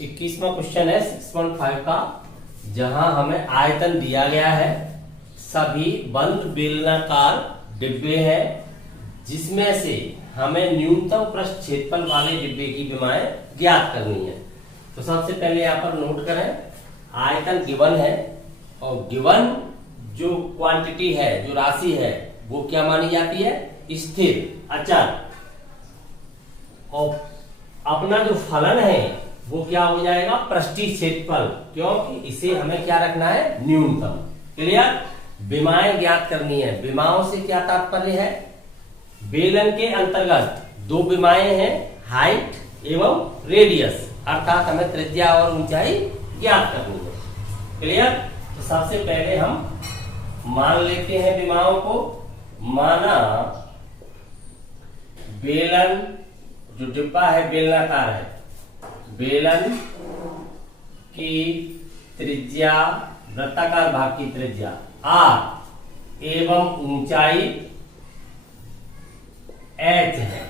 21वां question है 6.5 का, जहां हमें आयतन दिया गया है। सभी बंद बेलनाकार डिब्बे हैं, जिसमें से हमें न्यूनतम पृष्ठ क्षेत्रफल वाले डिब्बे की विमाएं ज्ञात करनी है। तो सबसे पहले यहाँ पर नोट करें, आयतन गिवन है और गिवन जो क्वांटिटी है, जो राशि है, वो क्या मानी जाती है? स्थिर, अचल। और अपना जो फलन है वो क्या हो जाएगा? पृष्ठीय क्षेत्रफल, क्योंकि इसे हमें क्या रखना है? न्यूनतम। क्लियर? विमाएं ज्ञात करनी है। विमाओं से क्या तात्पर्य है? बेलन के अंतर्गत दो विमाएं हैं, हाइट एवं रेडियस, अर्थात हमें त्रिज्या और ऊंचाई ज्ञात करनी है। क्लियर? तो सबसे पहले हम मान लेते हैं विमाओं को। माना बेलन जो डिब्बा है बेलनाकार है, बेलन की त्रिज्या, वृत्ताकार भाग की त्रिज्या r एवं ऊंचाई h है।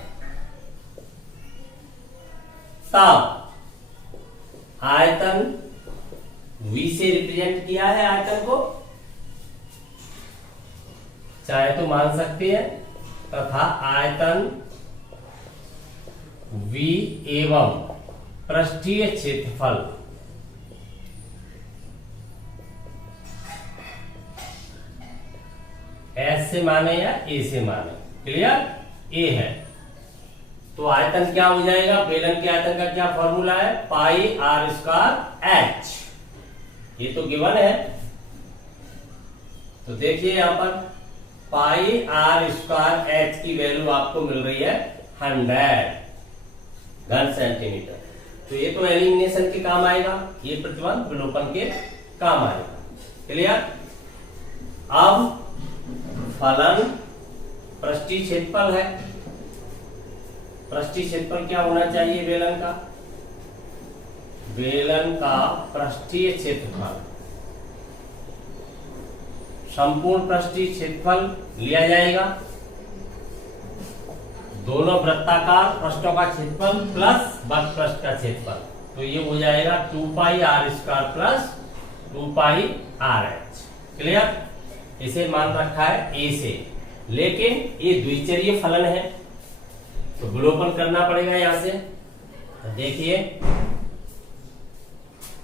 तब आयतन v से रिप्रेजेंट किया है आयतन को, चाहे तो मान सकते हैं, तथा आयतन v एवं पृष्ठीय क्षेत्रफल S से माने या A से माने। क्लियर? A है तो आयतन क्या हो जाएगा? बेलन के आयतन का क्या फॉर्मूला है? पाई r स्क्वायर h। ये तो गिवन है। तो देखिए यहां पर पाई r स्क्वायर h की वैल्यू आपको मिल रही है 100 घन सेंटीमीटर। तो ये तो एलिमिनेशन के काम आएगा, ये प्रतिबंध विलोपन के काम आएगा। क्लियर? अब फलन पृष्ठीय क्षेत्रफल है। पृष्ठीय क्षेत्रफल क्या होना चाहिए बेलन का? बेलन का पृष्ठीय क्षेत्रफल, संपूर्ण पृष्ठीय क्षेत्रफल लिया जाएगा, दोनों वृत्ताकार पृष्ठों का क्षेत्रफल प्लस वक्र पृष्ठ का क्षेत्रफल। तो ये हो जाएगा 2 पाई r स्क्वायर प्लस 2 पाई r h। क्लियर? इसे मान रखा है a से, लेकिन ये द्विचरीय फलन है तो विलोपन करना पड़ेगा यहां से। देखिए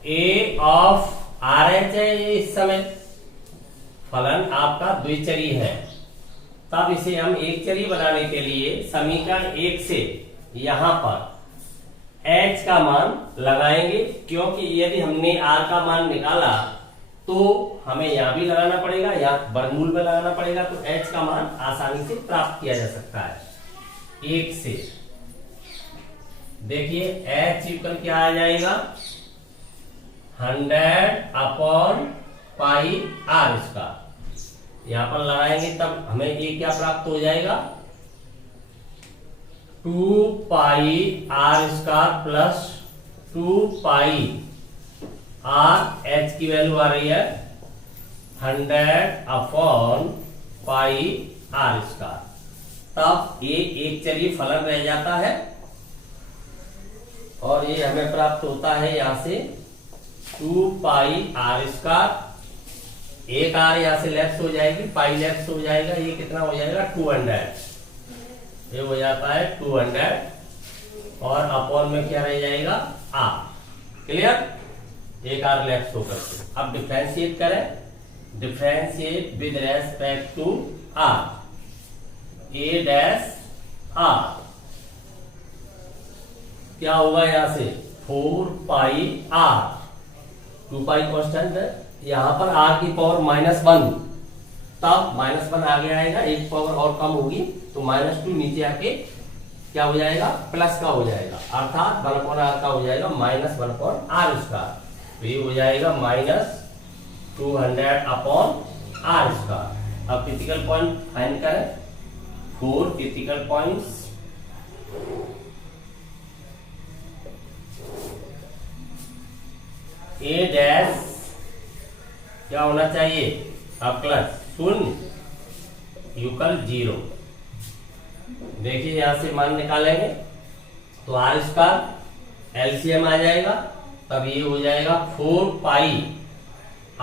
a ऑफ RH है ये, इस समय फलन आपका द्विचरीय है। तब इसे हम एक चरी बनाने के लिए समीकरण 1 से यहां पर h का मान लगाएंगे, क्योंकि यदि हमने r का मान निकाला तो हमें यहां भी लगाना पड़ेगा, या वर्गमूल में लगाना पड़ेगा, तो h का मान आसानी से प्राप्त किया जा सकता है 1 से। देखिए h इक्वल क्या आ जाएगा? 100 अपॉन पाई r स्क्वायर। यहां पर लगाएंगे तब हमें ये क्या प्राप्त हो जाएगा? 2 पाई r स्क्वायर प्लस 2 पाई r, h की वैल्यू आ रही है 100 अपॉन पाई r स्क्वायर। तब ये एक चलिए फलन रह जाता है और ये हमें प्राप्त होता है यहां से 2 पाई r स्क्वायर। एक r यहां से लेफ्ट हो जाएगी, पाई लेफ्ट हो जाएगा, ये कितना हो जाएगा? 200। ये हो जाता है 200 और अपॉन में क्या रह जाएगा? r। क्लियर? एक r लेफ्ट होकर के अब डिफरेंशिएट करें। Differentiate with respect to r, a dash r क्या होगा यहां से? 4 पाई r, 2 पाई कांस्टेंट है, यहां पर r की पावर -1, तब -1 आगे आएगा, एक पावर और कम होगी तो -2 नीचे आके क्या हो जाएगा? प्लस का हो जाएगा, अर्थात 1/r का हो जाएगा -1/r स्क्वायर। तो ये हो जाएगा -200 अपॉन r स्क्वायर। अब क्रिटिकल पॉइंट फाइंड करें। 4 क्रिटिकल पॉइंट्स, a डैश क्या होना चाहिए? अब प्लस 0 इक्वल 0। देखिए यहां से मान निकालेंगे तो r स्क्वायर एलसीएम आ जाएगा तब ये हो जाएगा 4 pi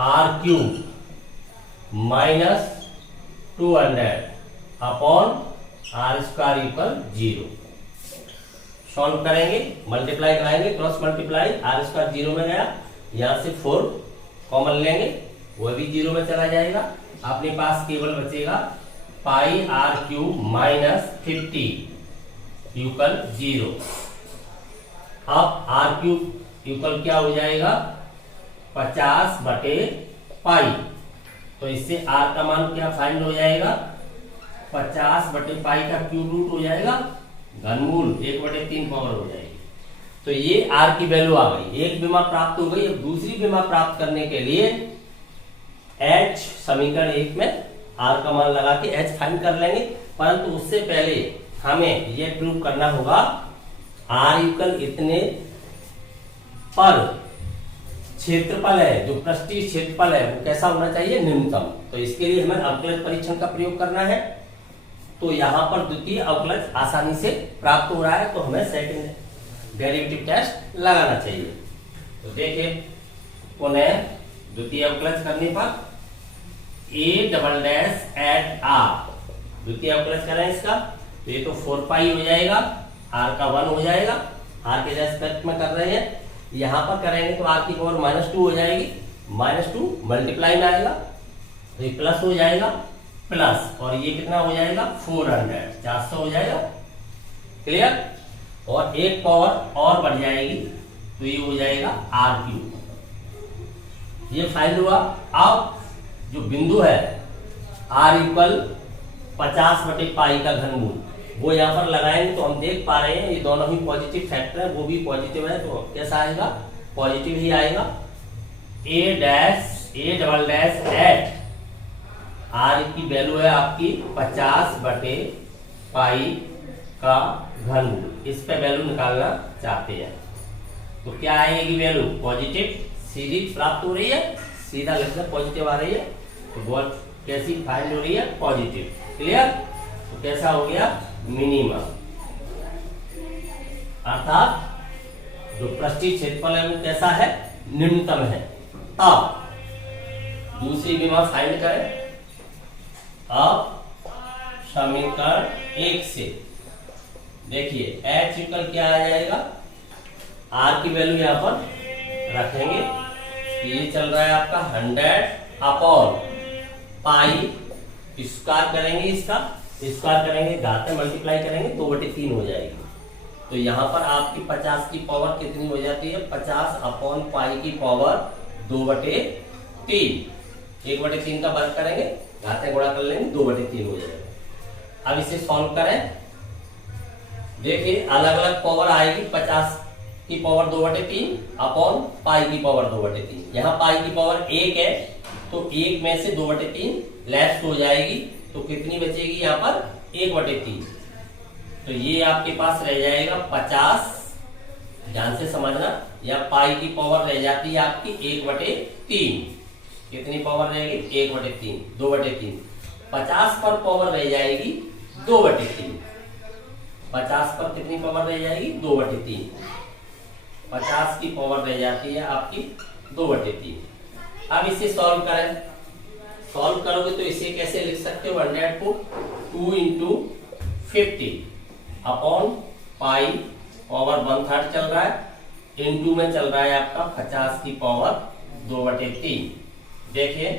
r cube minus 200 upon r square equal 0। Solve करेंगे, मल्टीप्लाई कराएंगे, क्रॉस मल्टीप्लाई, आर स्क्वायर 0 में गया, यहां से 4 कॉमन लेंगे, वह भी 0 में चला जाएगा। अपने पास केवल बचेगा पाई आर क्यूब माइनस 50 इक्वल 0। अब आर क्यूब इक्वल क्या हो जाएगा 50 बटे पाई, तो इससे आर का मान क्या फाइंड हो जाएगा 50 बटे पाई का क्यूब रूट हो जाएगा घनमूल 1/3 पावर हो जाएगी। तो ये आर की वैल्यू आ गई, एक विमा प्राप्त हो गई। अब दूसरी विमा प्राप्त करने के लिए एच समीकरण 1 में आर का मान लगा के एच फाइंड कर लेंगे, परंतु उससे पहले हमें यह प्रूव करना होगा आर इक्वल इतने पर क्षेत्रफल है, जो पृष्ठीय क्षेत्रफल है वो कैसा होना चाहिए न्यूनतम। तो इसके लिए हमें अवकलज परीक्षण का प्रयोग करना है। तो यहाँ पर द्वितीय अवकलज आसानी से प्राप्त हो रहा है, तो हमें सेकंड डेरिवेटिव टेस्ट लगाना चाहिए। तो देखिए पुनः द्वितीय अवकलज करने पर a double dash at R, द्वितीय अवकलज करें इसका, तो ये तो 4 पाई हो जाएगा, r का 1 हो जाएगा, r के रेस्पेक्ट में कर रहे हैं। यहां पर करेंगे तो r की पावर -2 हो जाएगी, -2 मल्टीप्लाई में आएगा तो ये प्लस हो जाएगा, प्लस और ये कितना हो जाएगा 400 हो जाएगा। क्लियर? और एक पावर और बढ़ जाएगी तो ये हो जाएगा r3। ये फाइंड हुआ। अब जो बिंदु है r इक्वल 50 बटे पाई का घनमूल, वो यहाँ पर लगाएंगे तो हम देख पा रहे हैं ये दोनों ही पॉजिटिव फैक्टर है, वो भी पॉजिटिव है, तो कैसा आएगा पॉजिटिव ही आएगा। a double dash at r की वैल्यू है आपकी 50 बटे पाई का घनमूल, इस पे वैल्यू निकालना चाहते हैं तो क्या आएगी वैल्यू पॉजिटिव, सीधी प्राप्त हो रही है, सीधा लिखकर पॉजिटिव आ रही है, तो बहुत कैसी फाइंड हो रही है पॉजिटिव। क्लियर? तो कैसा हो गया मिनिमम, अर्थात जो पृष्ठीय क्षेत्रफल है वो कैसा है न्यूनतम है। अब दूसरी विमा फाइंड करें। अब समीकरण 1 से देखिए h इक्वल क्या आ जाएगा, r की वैल्यू यहां पर रखेंगे, ये चल रहा है आपका 100 अपॉन पाई, स्क्वायर करेंगे, इसका स्क्वायर करेंगे, घात में मल्टीप्लाई करेंगे 2/3 हो जाएगी। तो यहाँ पर आपकी 50 की पावर कितनी हो जाती है 50 अपॉन पाई की पावर 2/3, 1/3 का वर्ग करेंगे, घात में गुणा कर लेंगे 2/3 हो जाएगा। अब इसे सॉल्व करें, देखिए अलग अलग पावर आएगी, 50 की पावर 2/3 अपॉन पाई की पावर 2/3। यहाँ पाई की पावर 1 है तो 1 में से 2/3 लेफ्ट हो जाएगी, तो कितनी बचेगी यहाँ पर 1/3। तो ये आपके पास रह जाएगा 50, ध्यान से समझना, या पाई की पावर रह जाती है आपकी 1/3। कितनी पावर रहेगी 1/3, 2/3। 50 पर पावर रह जाएगी 2/3। 50 पर कितनी पावर रह जाएगी 2/3। 50 की पावर रह जाती है आपकी 2/3। अब इसे सॉल्व करें, सॉल्व करोगे तो इसे कैसे लिख सकते हो 100 को 2 इंटू 50 अपॉन पाई पावर 1/3 चल रहा है, इंटू में चल रहा है आपका 50 की पावर 2/3। देखिए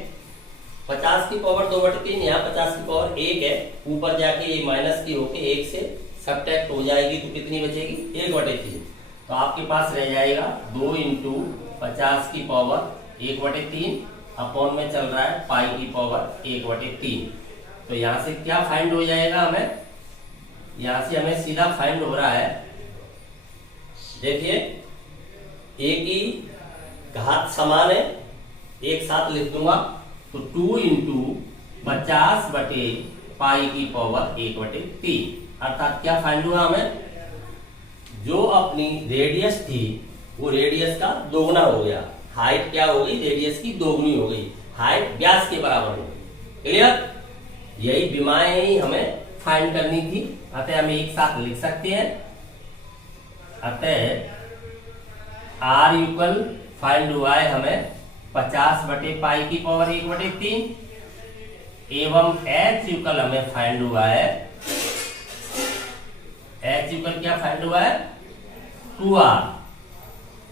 50 की पावर 2/3, यहाँ 50 की पावर 1 है, ऊपर जाके ये माइनस की होके 1 से सब्ट्रैक्ट हो जाएगी, तो कितनी बचेगी 1/3। तो आपके पास रह जाएगा 2 इंटू 50 की पावर 1/3 अपॉन में चल रहा है पाई की पावर 1/3। तो यहाँ से क्या फाइंड हो जाएगा हमें, यहाँ से हमें सीधा फाइंड हो रहा है, देखिए a की घात समान है, एक साथ लिख दूंगा, तो 2 इंटू 50 बटे पाई की पावर 1/3। अर्थात क्या फाइंड हुआ हमें, जो अपनी रेडियस थी वो रेडियस का दोगुना हो गया, हाइट क्या हो गई रेडियस की दोगुनी हो गई, हाइट व्यास के बराबर हो गई। क्लियर? यही विमाएं ही हमें फाइंड करनी थी, अतः हम एक साथ लिख सकते हैं। अतः आर इक्वल फाइंड हुआ है हमें 50 बटे पाई की पावर 1/3 एवं एच इक्वल हमें फाइंड हुआ है, एच इक्वल क्या फाइंड हुआ है 2r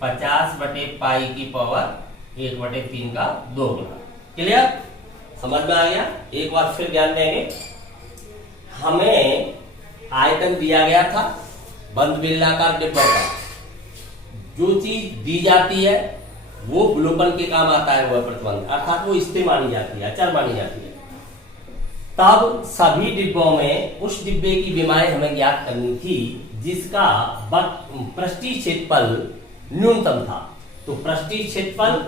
50 बटे पाई की पावर 1/3 का 2 गुना। क्लियर, समझ में आ गया। एक बार फिर ध्यान देंगे, हमें आयतन दिया गया था बंद बेलनाकार डिब्बा का, जो चीज दी जाती है वो विलोपन के काम आता है, वह प्रतिबंध अर्थात वो स्थिर मानी जाती है, अचर मानी जाती है। तब सभी डिब्बों में उस डिब्बे की विमाएं हमें ज्ञात करनी थी जिसका पृष्ठीय क्षेत्रफल न्यूनतम था। तो पृष्ठीय क्षेत्रफल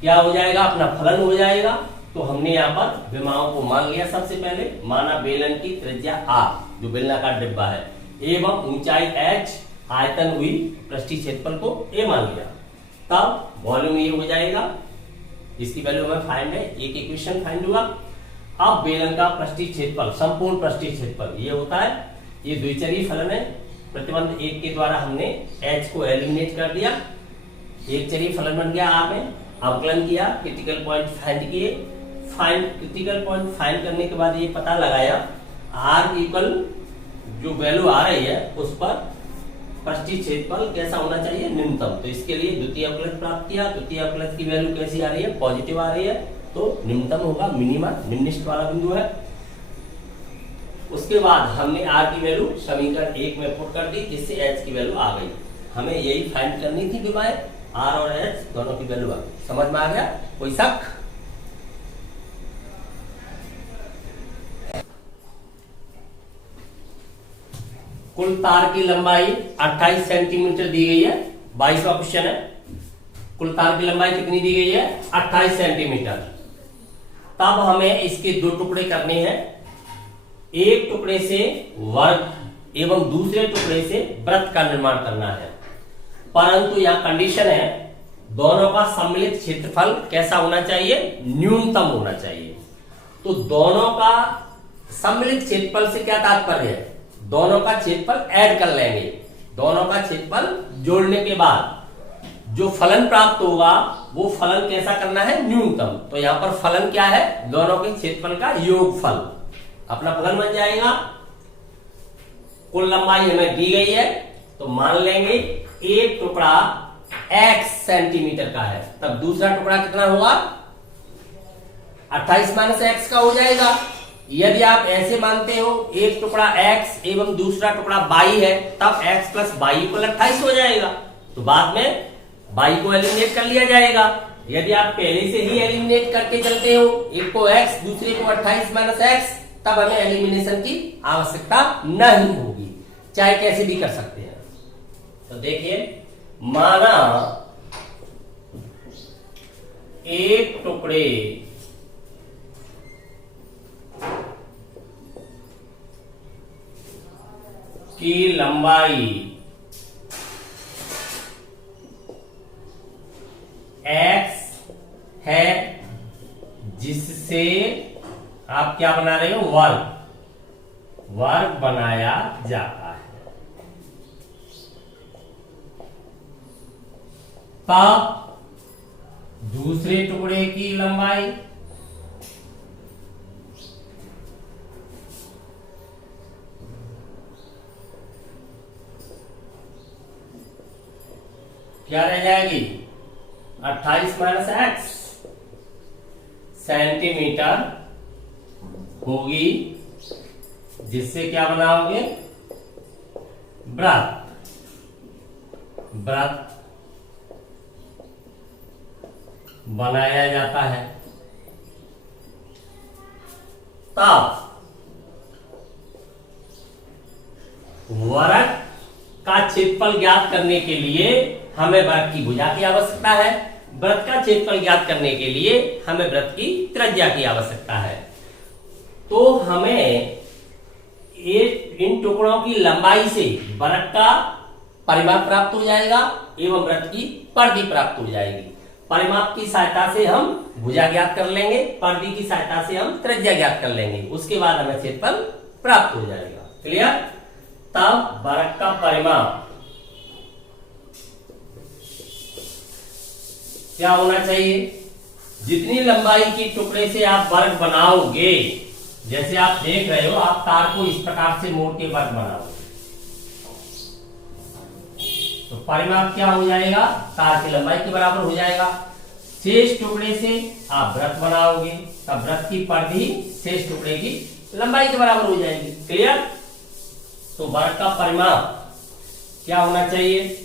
क्या हो जाएगा, अपना फलन हो जाएगा। तो हमने यहाँ पर विमाओं को मान लिया, सबसे पहले माना बेलन की त्रिज्या r जो बेलनाकार डिब्बा है एवं ऊंचाई h, आयतन हुई पृष्ठीय क्षेत्रफल को a मान लिया। तब वॉल्यूम ये हो जाएगा, इसकी वैल्यू हमें फाइंड है, एक इक्वेशन फाइंड हुआ। अब बेलन का पृष्ठीय क्षेत्रफल, संपूर्ण पृष्ठीय क्षेत्रफल ये होता है, ये द्विचरीय फलन है। प्रतिबंध 1 के द्वारा हमने h को एलिमिनेट कर दिया, एक चरीय फलन बन गया r में। अवकलन किया, क्रिटिकल पॉइंट फाइंड किए, क्रिटिकल पॉइंट फाइंड करने के बाद ये पता लगाया r इक्वल जो वैल्यू आ रही है उस पर पृष्ठीय क्षेत्रफल कैसा होना चाहिए, न्यूनतम। तो इसके लिए द्वितीय अवकलन प्राप्त किया, द्वितीय अवकलन की वैल्यू कैसी आ रही है, पॉजिटिव आ रही है, तो न्यूनतम होगा, मिनिमा निम्नलिखित वाला बिंदु है। उसके बाद हमने r की वैल्यू समीकरण 1 में पुट कर दी, जिससे h की वैल्यू आ गई। हमें यही फाइंड करनी थी विमाएं, r और h दोनों की वैल्यू आ गई। समझ में आ गया, कोई शक? कुल तार की लंबाई 28 सेंटीमीटर दी गई है, 22वां क्वेश्चन है। कुल तार की लंबाई कितनी दी गई है, 28 सेंटीमीटर। तब हमें इसके 2 टुकड़े करने हैं, एक टुकड़े से वर्ग एवं दूसरे टुकड़े से वृत्त का निर्माण करना है। परंतु यहां कंडीशन है, दोनों का सम्मिलित क्षेत्रफल कैसा होना चाहिए, न्यूनतम होना चाहिए। तो दोनों का सम्मिलित क्षेत्रफल से क्या तात्पर्य है, दोनों का क्षेत्रफल ऐड कर लेंगे, दोनों का क्षेत्रफल जोड़ने के बाद जो फलन प्राप्त होगा वो फलन कैसा करना है, न्यूनतम। तो यहां पर फलन क्या है, दोनों के क्षेत्रफल का योगफल अपना फलन बन जाएगा। कुल लंबाई हमें दी गई है, तो मान लेंगे एक टुकड़ा x सेंटीमीटर का है, तब दूसरा टुकड़ा कितना होगा, 28 माइनस x का हो जाएगा। यदि आप ऐसे मानते हो एक टुकड़ा x एवं दूसरा टुकड़ा y है, तब x प्लस y इक्वल 28 हो जाएगा। तो बाद में y को एलिमिनेट कर लिया जाएगा। यदि आप पहले से ही एलिमिनेट करके चलते हो, एक को x दूसरे को 28 माइनस x, तब हमें एलिमिनेशन की आवश्यकता नहीं होगी, चाहे कैसे भी कर सकते हैं। तो देखिए, माना एक टुकड़े की लंबाई x है, जिससे आप क्या बना रहे हो, वर्ग बनाया जाता है। तब दूसरे टुकड़े की लंबाई क्या रह जाएगी, 28 माइनस x सेंटीमीटर होगी, जिससे क्या बनाओगे, वृत्त बनाया जाता है। तब वृत्त का क्षेत्रफल ज्ञात करने के लिए हमें वृत्त की भुजा की आवश्यकता है, वृत्त का क्षेत्रफल ज्ञात करने के लिए हमें वृत्त की त्रिज्या की आवश्यकता है। तो हमें इन टुकड़ों की लंबाई से वृत्त का परिमाप प्राप्त हो जाएगा एवं वृत्त की परिधि प्राप्त हो जाएगी। परिमाप की सहायता से हम भुजा ज्ञात कर लेंगे, परिधि की सहायता से हम त्रिज्या ज्ञात कर लेंगे, उसके बाद हमें क्षेत्रफल प्राप्त हो जाएगा। क्लियर? तब वृत्त का परिमाप क्या होना चाहिए, जितनी लंबाई की टुकड़े से आप वर्ग बनाओगे, जैसे आप देख रहे हो, आप तार को इस प्रकार से मोड़ के वर्ग बनाओगे तो परिमाप क्या हो जाएगा, तार की लंबाई के बराबर हो जाएगा। शेष टुकड़े से आप वृत्त बनाओगे तब वृत्त की परिधि शेष टुकड़े की लंबाई के बराबर हो जाएगी। क्लियर? तो वर्ग का परिमाप क्या होना चाहिए,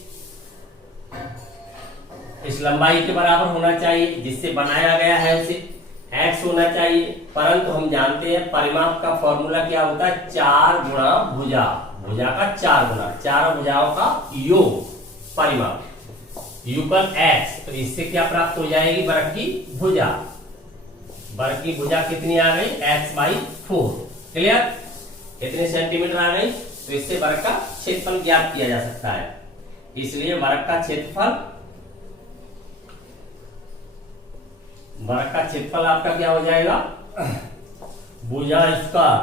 इस लंबाई के बराबर होना चाहिए, जिससे बनाया गया है उसे x होना चाहिए। परंतु हम जानते हैं परिमाप का फॉर्मूला क्या होता है, 4 गुणा भुजा, भुजा का 4 गुना, चारों भुजाओं का योग परिमाप, युगल x। तो इससे क्या प्राप्त हो जाएगी, वर्ग की भुजा। वर्ग की भुजा कितनी आ गई, x/4। क्लियर? कितने सेंटीमीटर आ गई, तो इससे वर्ग का क्षेत्रफल ज्ञात किया जा सकता है। इसलिए वर्ग का क्षेत्रफल आपका क्या हो जाएगा, भुजा स्क्वायर,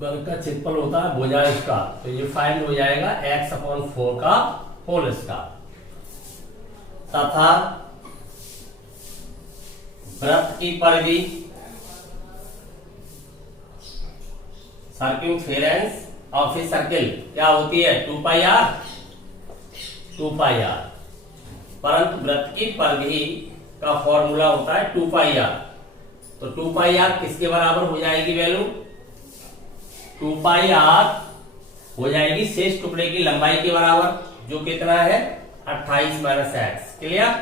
वर्ग का क्षेत्रफल होता है भुजा स्क्वायर, तो ये फाइंड हो जाएगा x/4 का होल स्क्वायर। तथा वृत्त की परिधि, सर्कमफेरेंस ऑफ ए सर्किल क्या होती है, 2πr, 2πr। परंतु वृत्त की परिधि का फॉर्मूला होता है 2πr। तो 2πr किसके बराबर हो जाएगी वैल्यू, 2πr हो जाएगी शेष टुकड़े की लंबाई के बराबर, जो कितना है 28 - x। क्लियर?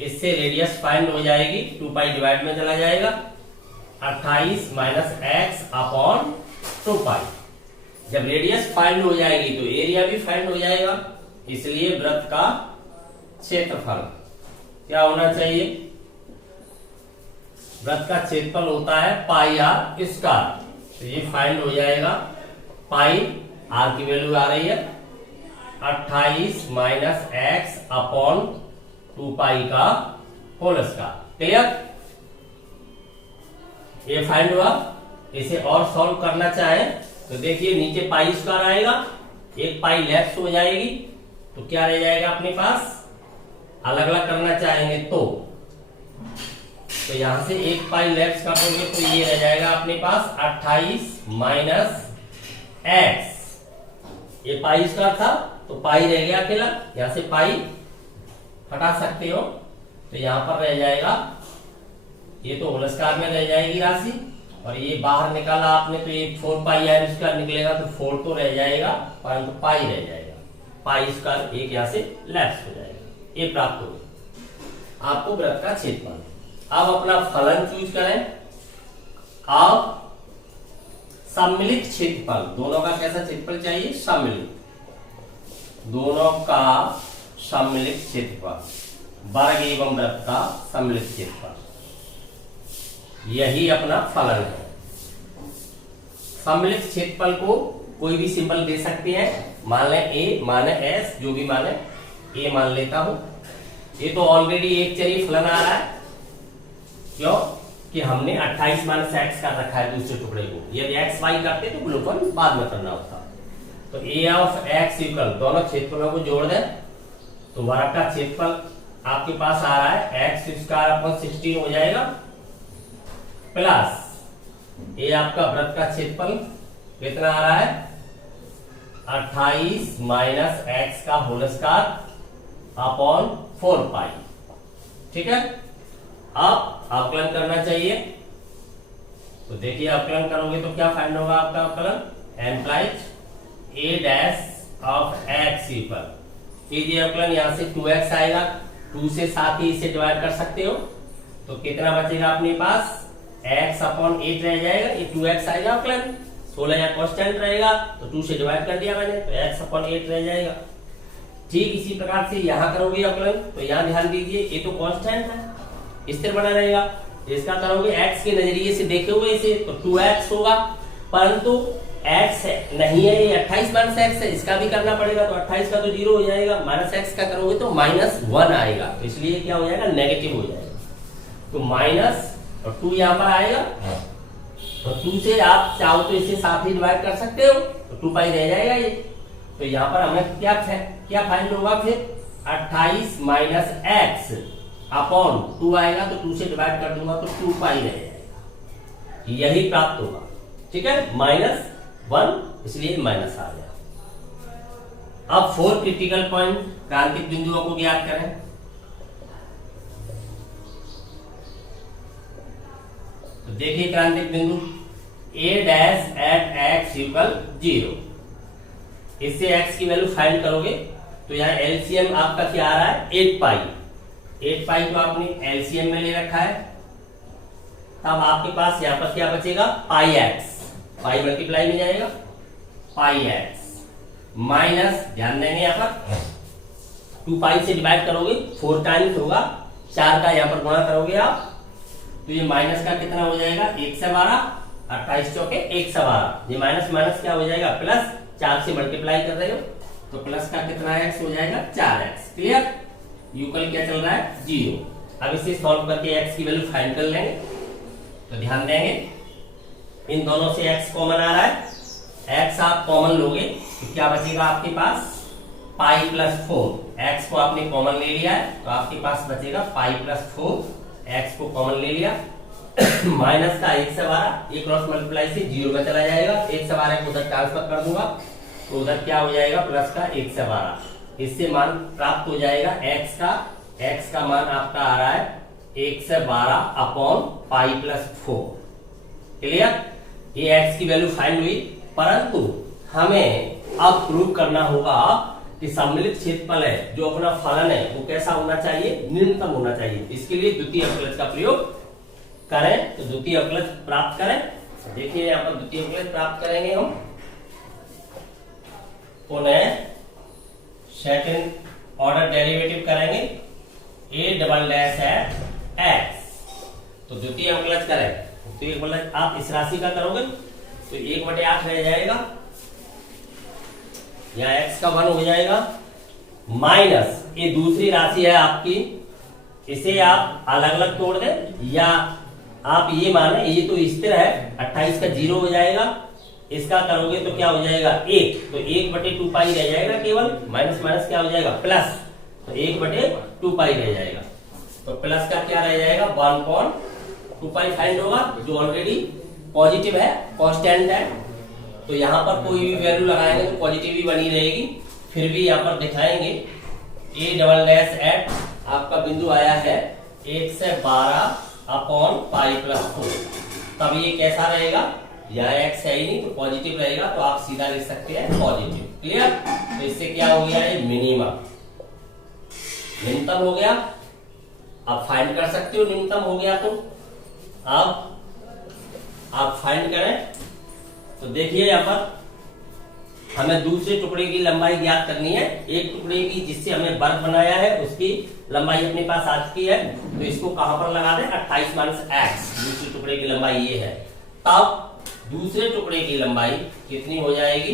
इससे रेडियस फाइंड हो जाएगी, 2π डिवाइड में चला जाएगा, 28 - x/2π। जब रेडियस फाइंड हो जाएगी तो एरिया भी फाइंड हो जाएगा। इसलिए वृत्त का क्षेत्रफल क्या होना चाहिए, वृत्त का क्षेत्रफल होता है πr²। तो ये फाइंड हो जाएगा, पाई आर की वैल्यू आ रही है 28 - x/2π का होल स्क्वायर। क्लियर? ये फाइंड हुआ। इसे और सॉल्व करना चाहे तो देखिए, नीचे π² आएगा, एक पाई लेफ्ट हो जाएगी, तो क्या रह जाएगा अपने पास, अलग अलग करना चाहेंगे तो यहां से एक पाई लेफ्ट काटोगे तो ये रह जाएगा अपने पास 28 - x। ये π² था तो पाई रह गया अकेला, यहां से पाई हटा सकते हो, तो यहां पर रह जाएगा, ये तो होल स्क्वायर में रह जाएगी राशि, और ये बाहर निकाला आपने तो ये 4πr² निकलेगा, तो 4 तो रह जाएगा, परंतु पाई रह जाएगा, π² एक यहां से लेफ्ट हो जाएगा। ये प्राप्त हो गया आपको वृत्त का क्षेत्रफल। अब अपना फलन चूज करें। अब सम्मिलित क्षेत्रफल, दोनों का कैसा क्षेत्रफल चाहिए, सम्मिलित, दोनों का सम्मिलित क्षेत्रफल, वर्ग एवं वृत्त का सम्मिलित क्षेत्रफल, यही अपना फलन है। सम्मिलित क्षेत्रफल को कोई भी सिंबल दे सकते हैं, मान लें a, माने s, जो भी माने a मान लेता हूं। ये तो ऑलरेडी एक चरी फलन आ रहा है, क्यों कि हमने 28 - x कर रखा है दूसरे टुकड़े को। यदि x y करते तो गुणनफल बाद में करना होता। तो a(x) इक्वल, दोनों क्षेत्रफलों को जोड़ दें तो वर्ग का क्षेत्रफल आपके पास आ रहा है x² / 16 हो जाएगा, प्लस ये आपका वृत्त का क्षेत्रफल कितना आ रहा है, 28 - x का होल स्क्वायर अपॉन 4π। ठीक है? अब अवकलन करना चाहिए, तो देखिए अवकलन करोगे तो क्या फाइंड होगा आपका अवकलन, एम्प्लाइज a' इक्वल, कीजिए अवकलन, यहां से 2x आएगा, 2 से साथ ही इसे डिवाइड कर सकते हो, तो कितना बचेगा अपने पास, x/8 रह जाएगा, ये 2x आएगा अवकलन, 16 यहाँ कांस्टेंट रहेगा तो 2 से डिवाइड कर दिया मैंने, तो x/8 रह जाएगा। ठीक इसी प्रकार से यहां करोगे अवकलन, तो यहां ध्यान दीजिए, ये तो कांस्टेंट है, स्थिर बना रहेगा। इसका करोगे x के नजरिए से देखे हुए इसे तो 2x होगा, परंतु x नहीं है, ये 28 - x है, इसका भी करना पड़ेगा, तो 28 का तो 0 हो जाएगा, -x का करोगे तो -1 आएगा, तो इसलिए क्या हो जाएगा, नेगेटिव हो जाएगा। तो माइनस और 2 यहां पर आएगा, तो 2 से आप चाहो तो इसे साथ ही डिवाइड कर सकते हो, तो 2π रह जाएगा ये। तो यहाँ पर हमें क्या फाइंड होगा, फिर 28 माइनस एक्स अपॉन 2 आएगा तो 2 से डिवाइड कर दूंगा तो 2 पाई रह जाएगा, यही प्राप्त होगा। ठीक है, -1 इसलिए माइनस आ गया। अब 4 क्रिटिकल पॉइंट क्रांतिक बिंदुओं को ज्ञात करें। तो देखिए क्रांतिक बिंदु a dash at x equal 0, इससे x की वैल्यू फाइंड करोगे तो यहाँ एलसीएम आपका क्या आ रहा है 8 पाई। 8 पाई को आपने एलसीएम में ले रखा है, तब आपके पास यहाँ पर क्या बचेगा पाई एक्स, पाई मल्टीप्लाई में जाएगा पाई एक्स माइनस, ध्यान देंगे यहाँ पर 2 पाई से डिवाइड करोगे 4 टाइम्स होगा, 4 का यहाँ पर गुणा करोगे आप तो ये माइनस का कितना हो जाएगा 1 से 12, 28 चौके 1 से 12, ये माइनस माइनस क्या हो जाएगा प्लस, 4 से मल्टीप्लाई कर रहे हो तो प्लस का कितना एक्स हो जाएगा 4x। क्लियर, यूकल क्या चल रहा है 0। अब इसे सॉल्व करके x की वैल्यू फाइंड कर लेंगे। तो ध्यान देंगे इन दोनों से x कॉमन आ रहा है, x आप कॉमन लोगे तो क्या बचेगा आपके पास पाई प्लस 4, x को आपने कॉमन ले लिया है तो आपके पास बचेगा पाई प्लस 4, x को कॉमन ले लिया माइनस का 1 से 12, ये क्रॉस मल्टीप्लाई से 0 में चला जाएगा, 1 से 12 को उधर ट्रांसफर कर दूंगा तो उधर क्या हो जाएगा प्लस का 1 से 12, इससे मान प्राप्त हो जाएगा x का मान आपका आ रहा है 1 से 12 अपॉन पाई प्लस 4। क्लियर, ये x की वैल्यू फाइंड हुई, परंतु हमें अब प्रूव करना होगा कि सम्मिलित क्षेत्रफल है जो अपना फलन है वो कैसा होना चाहिए, न्यूनतम होना चाहिए। इसके लिए द्वितीय अवकलज का प्रयोग करें तो द्वितीय अवकलज प्राप्त करें। देखिए यहाँ पर द्वितीय अवकलज प्राप्त करेंगे हम, पुनः सेकंड ऑर्डर डेरिवेटिव करेंगे a डबल डैश है x, तो द्वितीय अवकलज करें तो एक अवकलज आप इस राशि का करोगे तो 1/8 रह जाएगा, यहाँ x का 1 हो जाएगा, माइनस ये दूसरी राशि है आपकी, इसे आप अलग अलग तोड़ दें या आप ये माने ये तो स्थिर है 28 का 0 हो जाएगा, इसका करोगे तो क्या हो जाएगा 1, तो 1/2 पाई रह जाएगा केवल, माइनस माइनस क्या हो जाएगा प्लस, तो 1/2 पाई रह जाएगा, तो प्लस का क्या रह जाएगा 1/2 पाई फाइंड होगा जो ऑलरेडी पॉजिटिव है, कांस्टेंट है, तो यहाँ पर कोई भी वैल्यू लगाएंगे तो पॉजिटिव ही बनी रहेगी। फिर भी यहाँ पर दिखाएंगे a डबल डैश एट आपका बिंदु आया है 1 से 12 अपॉन पाई प्लस 4, तब ये कैसा रहेगा, यहाँ x है ही नहीं तो पॉजिटिव रहेगा, तो आप सीधा लिख सकते हैं पॉजिटिव। क्लियर, तो इससे क्या हो गया ये मिनिमम, न्यूनतम हो गया, आप फाइंड कर सकते हो न्यूनतम हो गया तो अब आप फाइंड करें। तो देखिए यहाँ पर हमें दूसरे टुकड़े की लंबाई ज्ञात करनी है, एक टुकड़े की जिससे हमने वर्ग बनाया है उसकी लंबाई अपने पास आ चुकी है, तो इसको कहां पर लगा दें 28 माइनस एक्स, दूसरे टुकड़े की लंबाई ये है, तब दूसरे टुकड़े की लंबाई कितनी हो जाएगी,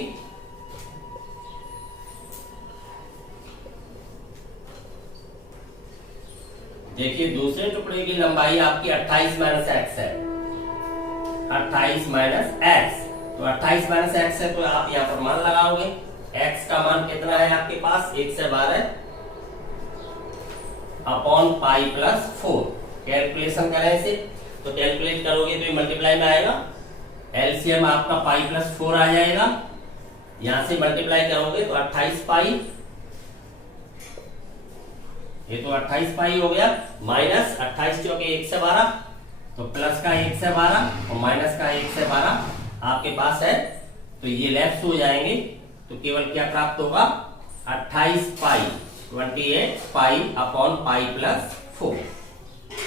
देखिए दूसरे टुकड़े की लंबाई आपकी 28 माइनस एक्स है, 28 माइनस एक्स, तो 28 माइनस एक्स है तो आप यहाँ पर मान लगाओगे, x का मान कितना है आपके पास 1 से 12 अपॉन पाई प्लस 4, कैलकुलेशन करें इसे तो कैलकुलेट करोगे तो ये मल्टीप्लाई में आएगा, एलसीएम आपका पाई प्लस 4 आ जाएगा, यहां से मल्टीप्लाई करोगे तो 28 पाई, ये तो 28 पाई हो गया, माइनस 28 चौके 1 से 12, तो प्लस का 1 से 12 और माइनस का 1 से 12 आपके पास है, तो ये लेफ्ट हो जाएंगे, तो केवल क्या प्राप्त होगा 28 पाई 28 pi upon pi plus 4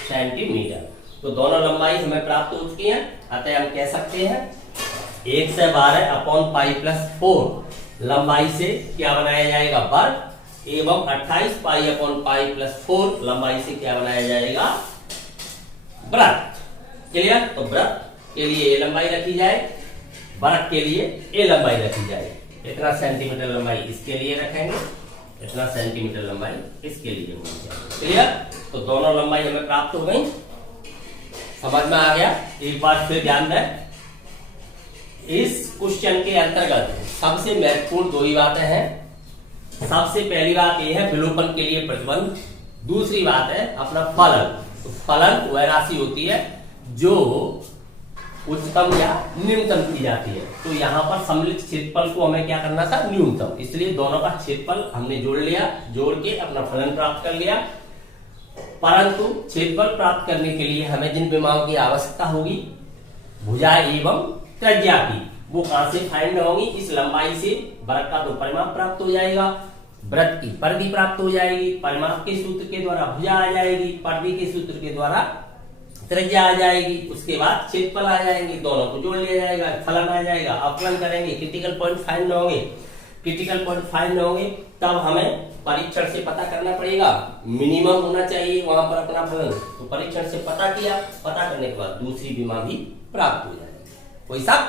centimetre. तो दोनों लंबाई हमें प्राप्त हो चुकी है, अतः हम कह सकते हैं 1 से 12 अपॉन पाई प्लस 4 लंबाई से क्या बनाया जाएगा वर्ग, एवं 28 पाई अपॉन पाई प्लस 4 लंबाई से क्या बनाया जाएगा वृत्त। क्लियर, तो वृत्त के लिए ए लंबाई रखी जाए, वर्ग के लिए ए लंबाई रखी जाए, इतना सेंटीमीटर लंबाई इसके लिए रखेंगे, इतना सेंटीमीटर लंबाई इसके लिए होनी चाहिए। क्लियर, तो दोनों लंबाई हमें प्राप्त हो गई, समझ में आ गया। एक बात फिर ध्यान दें, इस क्वेश्चन के अंतर्गत सबसे महत्वपूर्ण दो ही बातें हैं, सबसे पहली बात यह है विलोपन के लिए प्रतिबंध। दूसरी बात है अपना फलन। तो फलन वह राशि होती है जो उच्चतम या न्यूनतम की जाती है। तो यहाँ पर सम्मिलित क्षेत्रफल को हमें क्या करना था, न्यूनतम, इसलिए दोनों का क्षेत्रफल हमने जोड़ लिया, जोड़ के अपना फलन प्राप्त कर लिया। परंतु क्षेत्रफल प्राप्त करने के लिए हमें जिन विमाओं की आवश्यकता होगी भुजा एवं त्रिज्या की, वो कहां से फाइंड होंगी, इस लंबाई से वृत्त का तो परिमाप प्राप्त हो जाएगा, वृत्त की परिधि प्राप्त हो जाएगी, परिमाप के सूत्र के द्वारा भुजा आ जाएगी, परिधि के सूत्र के द्वारा त्रिज्या आ जाएगी, उसके बाद क्षेत्रफल आ जाएंगे, दोनों को जोड़ लिया जाएगा, फलन आ जाएगा, अपलन करेंगे, क्रिटिकल पॉइंट फाइंड होंगे, क्रिटिकल पॉइंट फाइंड होंगे, तब हमें परीक्षण से पता करना पड़ेगा मिनिमम होना चाहिए वहां पर अपना फलन। तो परीक्षण से पता किया, पता करने के बाद दूसरी विमा भी प्राप्त हो जाएगी। कोई शक?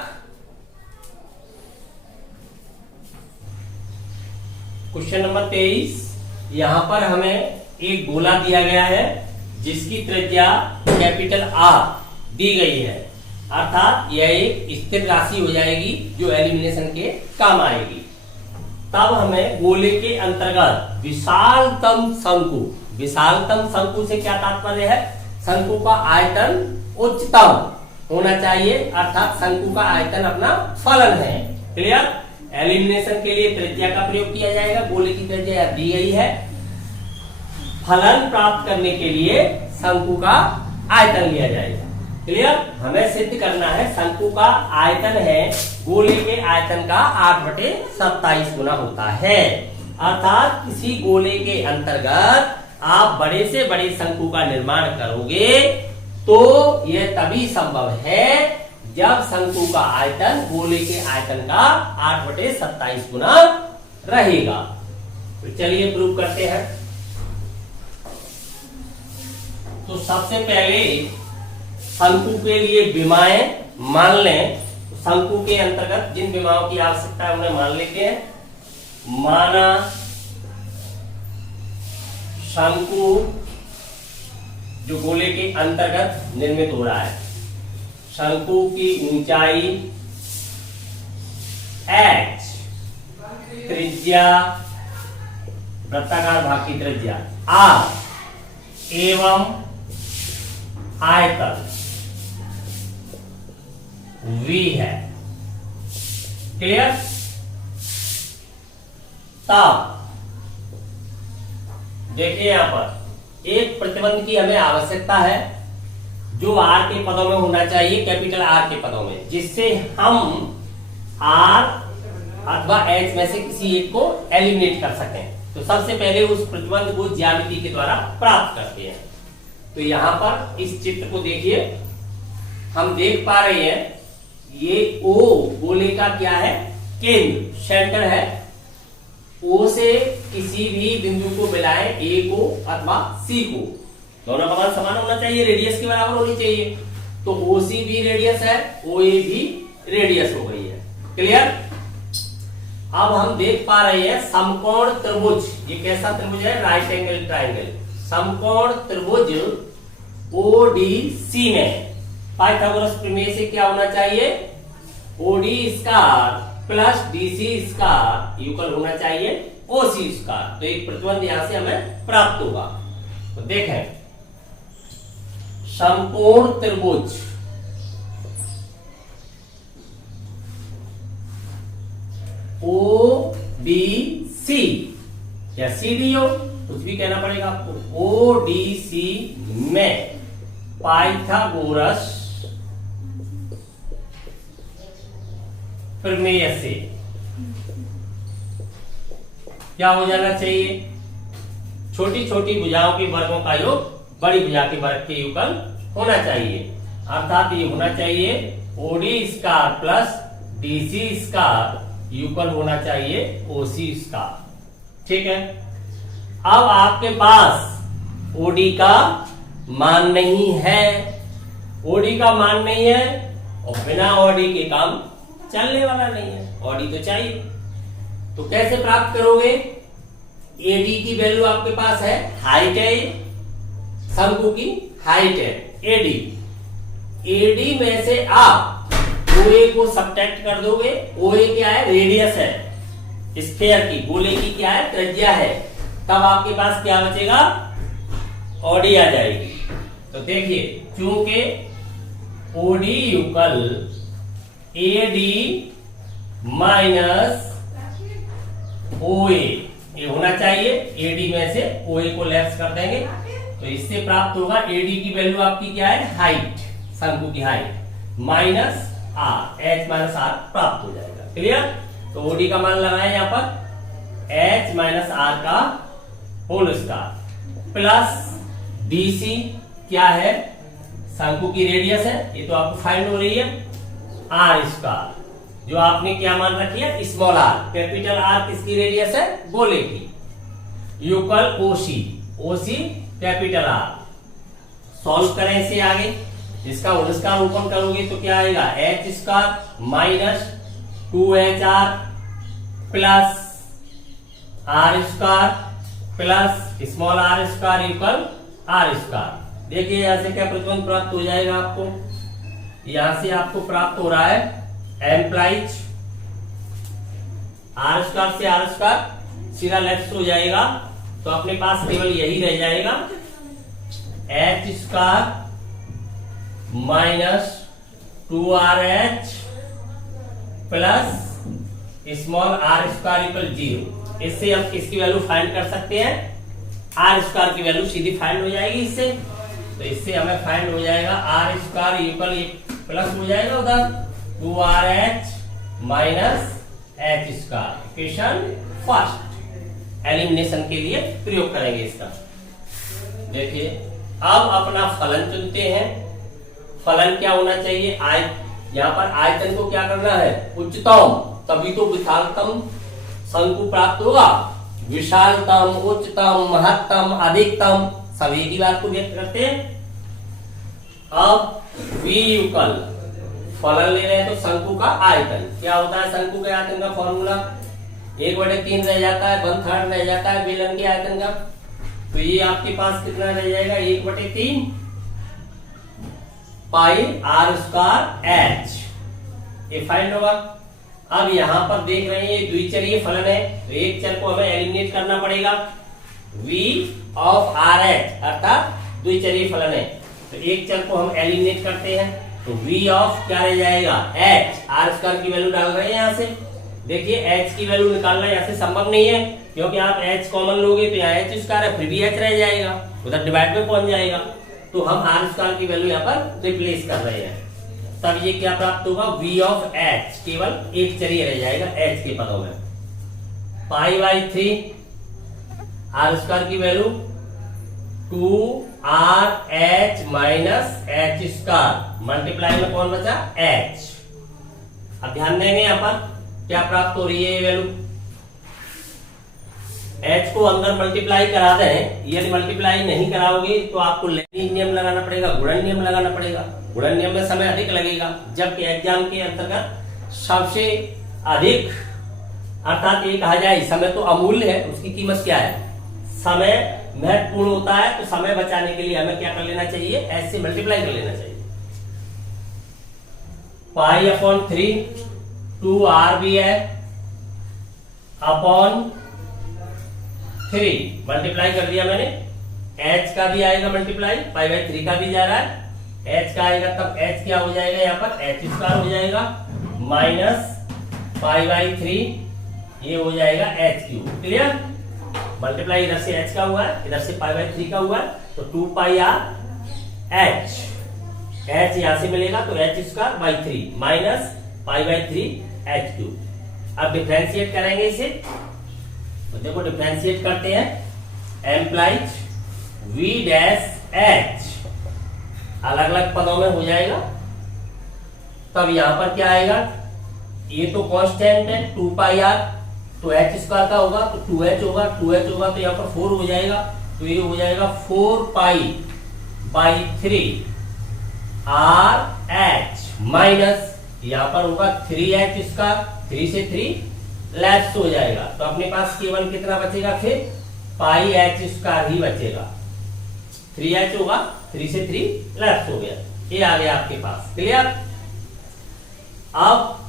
क्वेश्चन नंबर 23, यहां पर हमें एक गोला दिया गया है जिसकी त्रिज्या कैपिटल आर दी गई है, अर्थात यह एक स्थिर राशि हो जाएगी जो एलिमिनेशन के काम आएगी। तब हमें गोले के अंतर्गत विशालतम शंकु, विशालतम शंकु से क्या तात्पर्य है, शंकु का आयतन उच्चतम होना चाहिए, अर्थात शंकु का आयतन अपना फलन है। क्लियर? एलिमिनेशन के लिए त्रिज्या का प्रयोग किया जाएगा, गोले की त्रिज्या दी गई है, फलन प्राप्त करने के लिए शंकु का आयतन लिया जाएगा। क्लियर? हमें सिद्ध करना है शंकु का आयतन है गोले के आयतन का 8/27 गुना होता है, अर्थात किसी गोले के अंतर्गत आप बड़े से बड़े शंकु का निर्माण करोगे तो यह तभी संभव है जब शंकु का आयतन गोले के आयतन का 8/27 गुना रहेगा। तो चलिए प्रूव करते हैं। तो सबसे पहले शंकु के लिए विमाएं मान लें। शंकु के अंतर्गत जिन विमाओं की आवश्यकता है उन्हें मान लेते हैं। माना शंकु जो गोले के अंतर्गत निर्मित हो रहा है, शंकु की ऊंचाई h, त्रिज्या वृत्ताकार भाग की त्रिज्या r एवं आयतन v है। क्लियर? तब देखिए यहां पर एक प्रतिबंध की हमें आवश्यकता है जो r के पदों में होना चाहिए, कैपिटल R के पदों में, जिससे हम r अथवा h में से किसी एक को एलिमिनेट कर सकें। तो सबसे पहले उस प्रतिबंध को ज्यामिति के द्वारा प्राप्त करते हैं। तो यहां पर इस चित्र को देखिए, हम देख पा रहे हैं ये O गोले का क्या है, केंद्र, सेंटर है। O से किसी भी बिंदु को मिलाएं, A को अथवा C को, दोनों का मान समान होना चाहिए, रेडियस के बराबर होनी चाहिए। तो OC भी रेडियस है, OA भी रेडियस हो गई है। क्लियर? अब हम देख पा रहे हैं समकोण त्रिभुज, ये कैसा त्रिभुज है, राइट एंगल ट्राइंगल, समकोण त्रिभुज ODC में पाइथागोरस प्रमेय से क्या होना चाहिए, OD square plus DC square equal होना चाहिए OC स्क्वायर। तो एक प्रतिबंध यहां से हमें प्राप्त होगा। तो देखें समकोण त्रिभुज ODC या CDO, कुछ भी कहना पड़ेगा आपको, ODC में पाइथागोरस प्रमेय से क्या हो जाना चाहिए, छोटी छोटी भुजाओं के वर्गों का योग बड़ी भुजा के वर्ग के युगल होना चाहिए। अर्थात ये होना चाहिए OD square plus DC square युगल होना चाहिए OC स्क्वायर। ठीक है? अब आपके पास OD का मान नहीं है, OD का मान नहीं है और बिना OD के काम चलने वाला नहीं है, OD तो चाहिए। तो कैसे प्राप्त करोगे, AD की वैल्यू आपके पास है, हाइट है, शंकु की हाइट है AD में से आप OA को सब्ट्रैक्ट कर दोगे, OA क्या है, रेडियस है, स्फीयर की, गोले की क्या है, त्रिज्या है, तब आपके पास क्या बचेगा, ओडी आ जाएगी। तो देखिए चूंकि ओडी इक्वल एडी माइनस ओए, ये होना चाहिए, एडी में से ओए को लेफ्ट कर देंगे तो इससे प्राप्त होगा एडी की वैल्यू आपकी क्या है, हाइट, शंकु की height minus R, H minus R प्राप्त हो जाएगा। क्लियर? तो ओडी का मान लगाएं यहां पर एच माइनस आर का होल स्क्वायर प्लस डीसी क्या है, शंकु की रेडियस है, ये तो आपको फाइंड हो रही है, आर स्क्वायर जो आपने क्या मान रखी है, स्मॉल आर, कैपिटल आर किसकी रेडियस है, गोले की, यूकल ओसी, ओसी कैपिटल आर। सॉल्व करें इसे आगे, इसका होल स्क्वायर ओपन करोगे तो क्या आएगा, H square minus 2HR plus R square plus small R square equal R square. देखिए यहां से क्या प्रतिबंध प्राप्त हो जाएगा आपको, यहां से आपको प्राप्त हो रहा है एम्प्लाइज आर स्क्वायर से आर स्क्वायर सीधा लेफ्ट हो जाएगा, तो अपने पास केवल यही रह जाएगा H square minus 2RH plus small R square equal 0। इससे हम किसकी वैल्यू फाइंड कर सकते हैं, आर स्क्वायर की वैल्यू सीधी फाइंड हो जाएगी इससे, तो इससे हमें फाइंड हो जाएगा आर स्क्वायर इक्वल प्लस हो जाएगा उधर 2RH minus H square. Equation first elimination के लिए प्रयोग करेंगे इसका। देखिए अब अपना फलन चुनते हैं, फलन क्या होना चाहिए, यहाँ पर आयतन को क्या करना है, उच्चतम, तभी तो विशालतम शंकु प्राप्त होगा, विशालतम, उच्चतम, महत्तम, अधिकतम सभी की बात को व्यक्त करते हैं। अब V युगल फलन ले रहे हैं तो शंकु का आयतन क्या होता है, शंकु के आयतन का फॉर्मूला 1/3 रह जाता है, 1/3 रह जाता है बेलन के आयतन का, तो ये आपके पास कितना रह जाएगा, 1/3 पाई आर स्क्वायर एच, ये फाइंड होगा। अब यहां पर देख रहे हैं ये द्विचरीय फलन है, तो एक चर को हमें एलिमिनेट करना पड़ेगा, v ऑफ आर एच अर्थात द्विचरीय फलन है, तो एक चर को हम एलिमिनेट करते हैं, तो v ऑफ क्या रह जाएगा, h, आर स्क्वायर की वैल्यू डाल रहे हैं यहां से। देखिए h की वैल्यू निकालना यहां से संभव नहीं है, क्योंकि आप h कॉमन लोगे तो यहाँ h स्क्वायर है, फिर भी h रह जाएगा, उधर डिवाइड में पहुंच जाएगा, तो हम आर स्क्वायर की वैल्यू यहाँ पर रिप्लेस कर रहे हैं, तब ये क्या प्राप्त होगा, v ऑफ h, केवल एक चरिय रह जाएगा h के पदों में, π/3 आर स्क्वायर की value 2RH minus H square, multiply में कौन बचा, h। अब ध्यान देंगे यहाँ पर क्या प्राप्त हो रही है ये वैल्यू, h को अंदर मल्टीप्लाई करा दें, यदि मल्टीप्लाई नहीं कराओगे तो आपको लेनिन नियम लगाना पड़ेगा, गुणन नियम लगाना पड़ेगा, गुणन नियम में समय अधिक लगेगा, जबकि एग्जाम के अंतर्गत सबसे अधिक अर्थात ये कहा जाए समय तो अमूल्य है, उसकी कीमत क्या है, समय महत्वपूर्ण होता है, तो समय बचाने के लिए हमें क्या कर लेना चाहिए, एच से मल्टीप्लाई कर लेना चाहिए, π/3 2R भी है अपॉन 3 मल्टीप्लाई कर दिया मैंने, h का भी आएगा मल्टीप्लाई, π/3 का भी जा रहा है, h का आएगा तब h क्या हो जाएगा, यहाँ पर h स्क्वायर हो जाएगा माइनस π/3 ये हो जाएगा h3। क्लियर, मल्टीप्लाई इधर से h का हुआ है, इधर से π/3 का हुआ है, तो 2πr h, h यहां से मिलेगा तो h square by 3 minus π/3 h3। अब डिफरेंशिएट करेंगे इसे, तो देखो डिफरेंशिएट करते हैं, एम्प्लाइज v डैश h अलग अलग पदों में हो जाएगा, तब यहां पर क्या आएगा, ये तो कांस्टेंट है 2πr, तो h स्क्वायर का होगा तो 2h होगा, 2h होगा तो यहाँ पर 4 हो जाएगा, तो ये हो जाएगा 4π/3 RH माइनस यहाँ पर होगा 3h स्क्वायर, 3 से 3 लेफ्ट हो जाएगा, तो अपने पास केवल कितना बचेगा, फिर πh स्क्वायर ही बचेगा, 3h होगा, 3 से 3 लेफ्ट हो गया, ये आ गया आपके पास। क्लियर, अब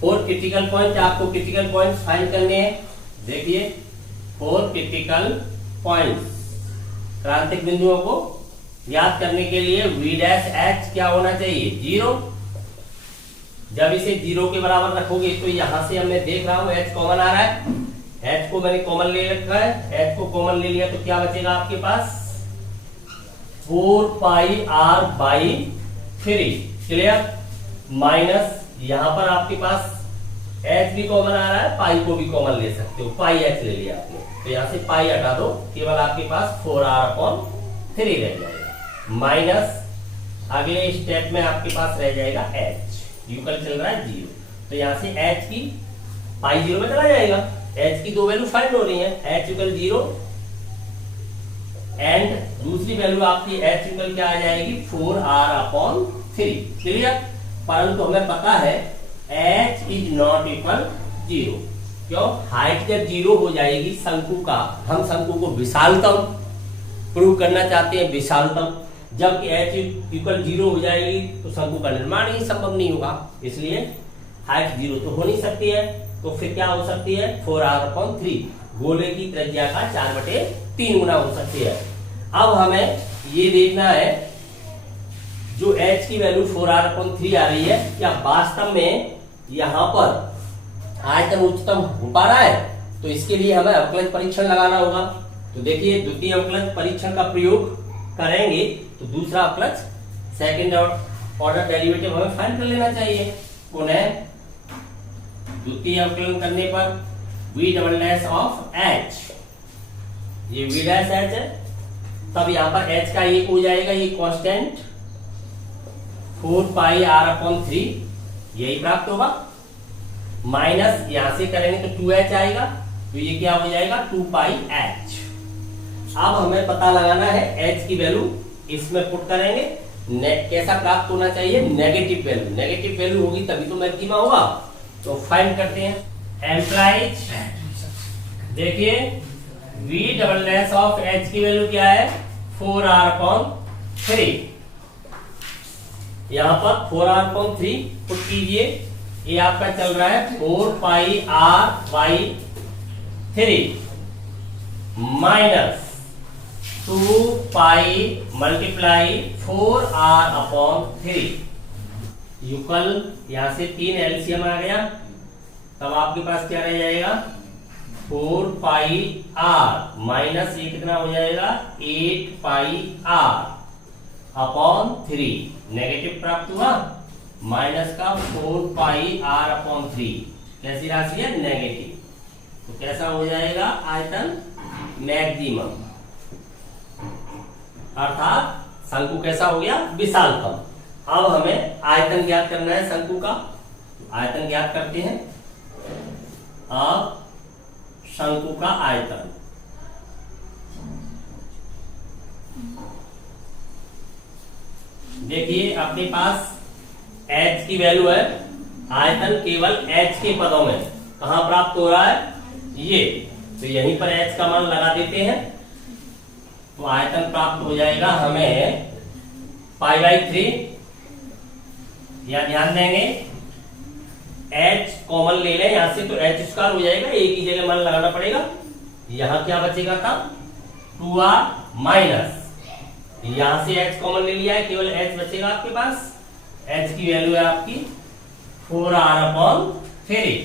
4 क्रिटिकल पॉइंट, आपको क्रिटिकल पॉइंट फाइंड करने हैं। देखिए 4 क्रिटिकल पॉइंट्स, क्रांतिक बिंदुओं को याद करने के लिए V डैश H क्या होना चाहिए, 0। जब इसे 0 के बराबर रखोगे तो यहां से मैं देख रहा हूं H कॉमन आ रहा है, H को मैंने कॉमन ले रखा है, H को कॉमन ले लिया तो क्या बचेगा आपके पास, 4 पाई r बाई 3, क्लियर। माइनस यहां पर आपके पास H भी कॉमन आ रहा है, पाई को भी कॉमन ले सकते हो, पाई H ले लिया आपने, तो यहां से पाई हटा दो, केवल आपके पास 4r/3 रह जाएगा। माइनस अगले स्टेप में आपके पास रह जाएगा H, यूकल चल रहा है 0, तो यहां से H की पाई 0 में चला जाएगा, H की 2 वैल्यू फाइंड हो रही है, H इक्वल 0 एंड दूसरी वैल्यू आपकी H इक्वल क्या आ जाएगी, 4r/3, क्लियर। परंतु हमें पता है H इज नॉट इक्वल 0, क्यों, हाइट जब 0 हो जाएगी शंकु का, हम शंकु को विशालतम प्रूव करना चाहते हैं, विशालतम, जबकि H इक्वल 0 हो जाएगी तो शंकु का निर्माण ही संभव नहीं होगा, इसलिए हाइट 0 तो हो नहीं सकती है, तो फिर क्या हो सकती है, 4r/3, गोले की त्रिज्या का 4/3 गुना हो सकती है। अब हमें ये देखना है जो H की वैल्यू 4r/3 आ रही है, क्या वास्तव में यहां पर आयतन उच्चतम हो पा रहा है, तो इसके लिए हमें अवकलज परीक्षण लगाना होगा। तो देखिए द्वितीय अवकलज परीक्षण का प्रयोग करेंगे तो दूसरा अवकलज, सेकंड ऑर्डर डेरिवेटिव हमें फाइंड कर लेना चाहिए। पुनः द्वितीय अवकलन करने पर V double dash of H, ये V डैश H है, तब यहां पर H का एक हो जाएगा, ये कांस्टेंट 4 पाई r/3, यही प्राप्त होगा। माइनस यहां से करेंगे तो 2H आएगा, तो ये क्या हो जाएगा, 2 पाई H। अब हमें पता लगाना है H की वैल्यू, इसमें पुट करेंगे, कैसा प्राप्त होना चाहिए, नेगेटिव वैल्यू, नेगेटिव वैल्यू होगी तभी तो मैक्सिमा होगा। तो फाइंड करते हैं, एम्प्लाइज, देखिए V double dash of H की वैल्यू क्या है, 4r/3, यहां पर 4r/3 पुट कीजिए, ये आपका चल रहा है 4 पाई r/3 माइनस 2 पाई मल्टीप्लाई 4r/3, यूकल यहां से 3 एलसीएम आ गया, तब आपके पास क्या रह जाएगा, 4 पाई r माइनस ये कितना हो जाएगा, 8 पाई r/3, नेगेटिव प्राप्त हुआ, माइनस का 4 पाई r/3, कैसी राशि है, नेगेटिव, तो कैसा हो जाएगा, आयतन मैक्सिमम, अर्थात शंकु कैसा हो गया, विशालतम। अब हमें आयतन ज्ञात करना है शंकु का, आयतन ज्ञात करते हैं। अब शंकु का आयतन, देखिए अपने पास H की वैल्यू है, आयतन केवल H के पदों में कहां प्राप्त हो रहा है, ये, तो यहीं पर H का मान लगा देते हैं, तो आयतन प्राप्त हो जाएगा हमें π/3, या ध्यान देंगे H कॉमन ले लें यहां से, तो h² हो जाएगा, एक ही जगह मान लगाना पड़ेगा, यहां क्या बचेगा था, 2r माइनस, यहां से H कॉमन ले लिया है, केवल H बचेगा आपके पास, H की वैल्यू है आपकी 4r/3,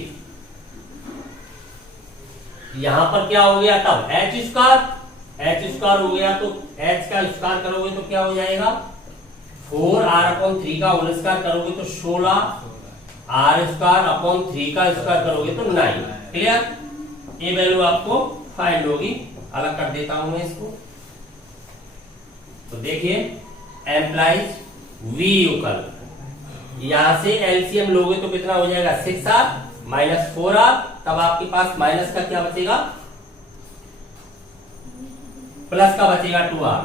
यहां पर क्या हो गया, तब h² हो गया, तो H का स्क्वायर करोगे तो क्या हो जाएगा, 4r/3 का होल स्क्वायर करोगे तो 16, r² अपॉन 3 का स्क्वायर करोगे तो 9, क्लियर। ये वैल्यू आपको फाइंड होगी, अलग कर देता हूं मैं इसको, तो देखिए एम्प्लाइज V यूकल, यहां से एलसीएम लोगे तो कितना हो जाएगा, 6r माइनस 4r, तब आपके पास माइनस का क्या बचेगा, प्लस का बचेगा 2r,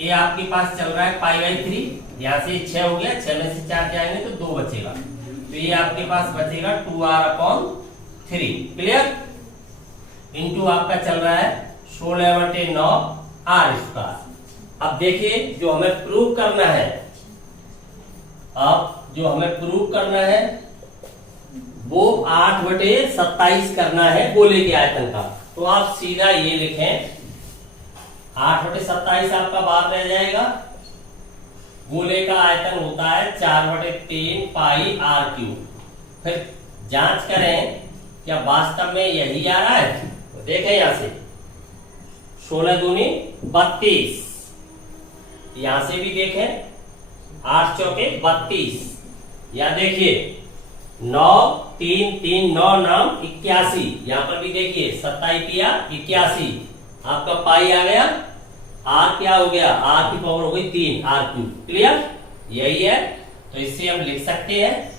ये आपके पास चल रहा है π/3, यहां से 6 हो गया, 6 में से 4 जाएंगे तो 2 बचेगा, तो ये आपके पास बचेगा 2r/3, क्लियर, इनटू आपका चल रहा है 16/9 r²। अब देखिए जो हमें प्रूव करना है, अब जो हमें प्रूव करना है वो 8/27 करना है गोले के आयतन का। तो आप सीधा ये लिखें 8/27 आपका बात रह जाएगा। गोले का आयतन होता है 4/3 पाई r³। फिर जांच करें क्या वास्तव में यही आ रहा है। तो देखें यहां से 16 दूनी 32, यहां से भी देखें 8 चौके 32, या देखिए 9 3 3 9 नाम 81, यहां पर भी देखिए 27 या 81, आपका पाई आ गया। आर क्या हो गया, आर की पावर हो गई 3 r³। क्लियर, यही है। तो इससे हम लिख सकते हैं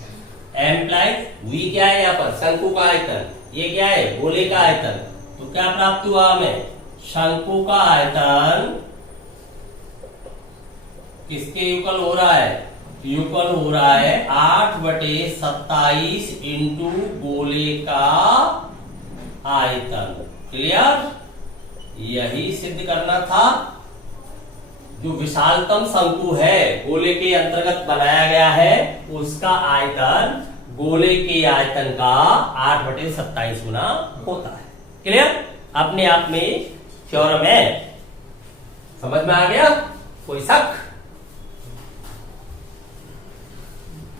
एम्प्लाइड वी क्या है यहाँ पर, शंकु का आयतन, ये क्या है गोले का आयतन। तो क्या प्राप्त हुआ हमें, शंकु का आयतन किसके युगल हो रहा है, युगल हो रहा है 8/27 इंटू गोले का आयतन। क्लियर, यही सिद्ध करना था। जो विशालतम शंकु है गोले के अंतर्गत बनाया गया है, उसका आयतन गोले के आयतन का 8/27 गुना होता है। क्लियर, अपने आप में थ्योरम है, समझ में आ गया, कोई शक?